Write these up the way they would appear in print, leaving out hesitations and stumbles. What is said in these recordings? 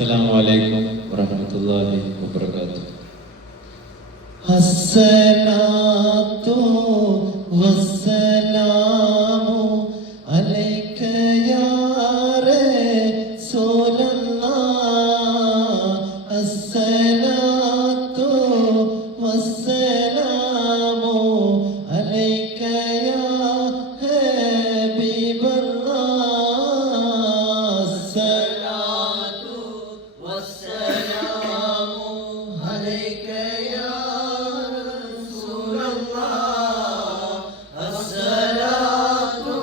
അസ്സലാമു അലൈക്കും വറഹ്മത്തുള്ളാഹി വബറകാതുഹു. അസ്സലാത്തു വസ്സലാമു അലൈക യാ റസൂലല്ലാഹ്. അസ്സലാത്തു വസ്സലാമു അലൈക യാ ഹബീബല്ലാഹ്. അസ്സലാത്തു വസ്സലാമു അലൈക യാ റസൂലല്ലാഹ്. അസ്സലാത്തു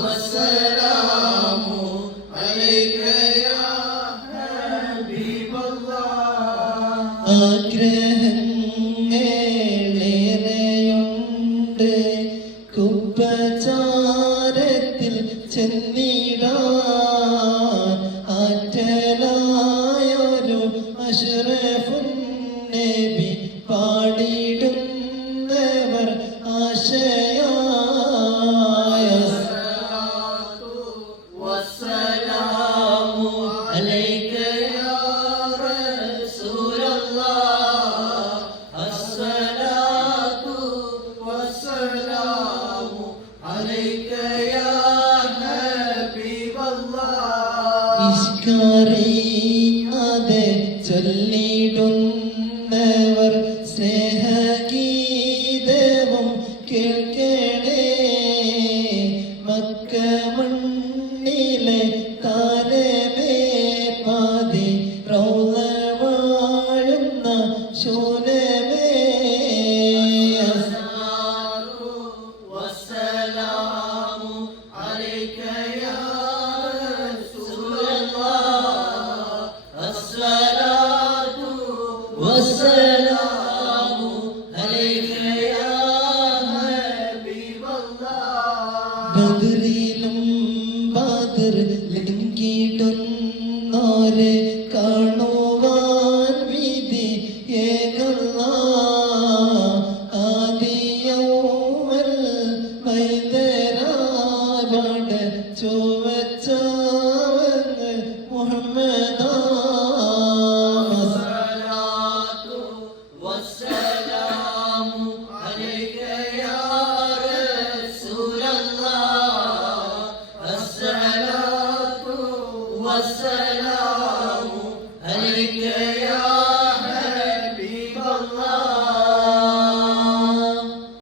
വസ്സലാമു അലൈക യാ ഹബീബല്ലാഹ്. ആഗ്രഹങ്ങളേറെയുണ്ട് കുബ്ബചാരത്തിൽ ചെന്നിടാൻ. ആറ്റലായൊരു അഷ്റഫുൻ നബി പാടിടുന്നവർ ആശയായ. അസ്സലാത്തു വസ്സലാമു അലൈക യാ റസൂലല്ലാഹ്. അസ്സലാത്തു വസ്സലാമു അലൈക യാ ഹബീബല്ലാഹ്. ഇഷ്കറിയാതെ ചൊല്ലിടുന്നവർ സ്നേഹഗീതവും കേൾക്കണേ. മക്ക മണ്ണിലെ താരമേ പാതി റൗള വാഴുന്ന ശൂലമേ. അസ്സലാത്തു വസ്സലാമു അലൈക യാ റസൂലല്ലാഹ്. അസ്സലാത്തു വസ്സലാമു അലൈക യാ ഹബീബല്ലാഹ്. ബദറിലും ബദർ ലംഘിടുന്നോരെ കാണുവാൻ വിധി ഏകല്ലാഹ്. ആദിയൗമൽ മൈദരാബാട് ചുവച്ച